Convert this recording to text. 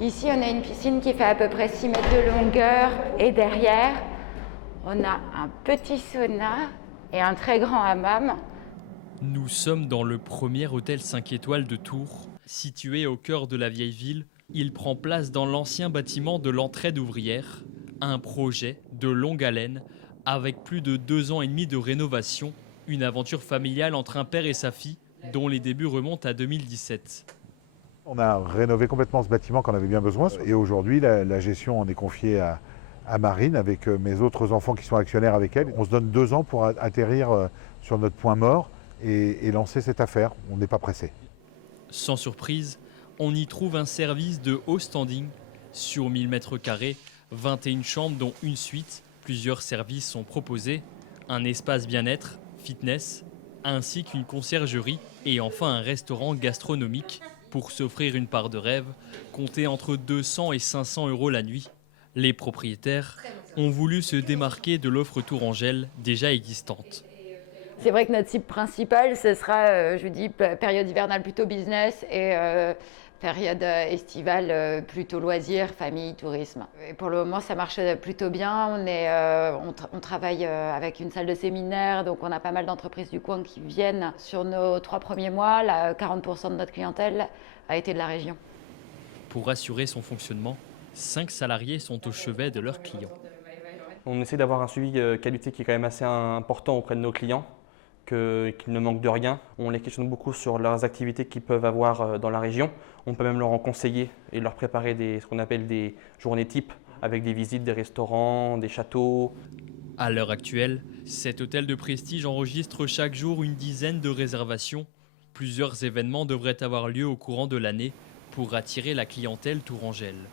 Ici, on a une piscine qui fait à peu près 6 mètres de longueur et derrière, on a un petit sauna et un très grand hammam. Nous sommes dans le premier hôtel 5 étoiles de Tours. Situé au cœur de la vieille ville, il prend place dans l'ancien bâtiment de l'Entraide ouvrière. Un projet de longue haleine avec plus de 2 ans et demi de rénovation. Une aventure familiale entre un père et sa fille dont les débuts remontent à 2017. On a rénové complètement ce bâtiment qu'on avait bien besoin et aujourd'hui la gestion en est confiée à Marine avec mes autres enfants qui sont actionnaires avec elle. On se donne 2 ans pour atterrir sur notre point mort et lancer cette affaire. On n'est pas pressé. Sans surprise, on y trouve un service de haut standing. Sur 1000 m², 21 chambres dont une suite. Plusieurs services sont proposés. Un espace bien-être, fitness, ainsi qu'une conciergerie et enfin un restaurant gastronomique. Pour s'offrir une part de rêve, comptez entre 200 et 500 € la nuit. Les propriétaires ont voulu se démarquer de l'offre tourangelle déjà existante. C'est vrai que notre cible principale, ce sera, je vous dis, période hivernale plutôt business et période estivale plutôt loisirs, famille, tourisme. Et pour le moment, ça marche plutôt bien. On travaille avec une salle de séminaire, donc on a pas mal d'entreprises du coin qui viennent. Sur nos 3 premiers mois, 40% de notre clientèle a été de la région. Pour assurer son fonctionnement, 5 salariés sont au chevet de leurs clients. On essaie d'avoir un suivi qualité qui est quand même assez important auprès de nos clients, qu'ils ne manquent de rien. On les questionne beaucoup sur leurs activités qu'ils peuvent avoir dans la région. On peut même leur en conseiller et leur préparer ce qu'on appelle des journées types avec des visites des restaurants, des châteaux. À l'heure actuelle, cet hôtel de prestige enregistre chaque jour une dizaine de réservations. Plusieurs événements devraient avoir lieu au courant de l'année pour attirer la clientèle tourangelle.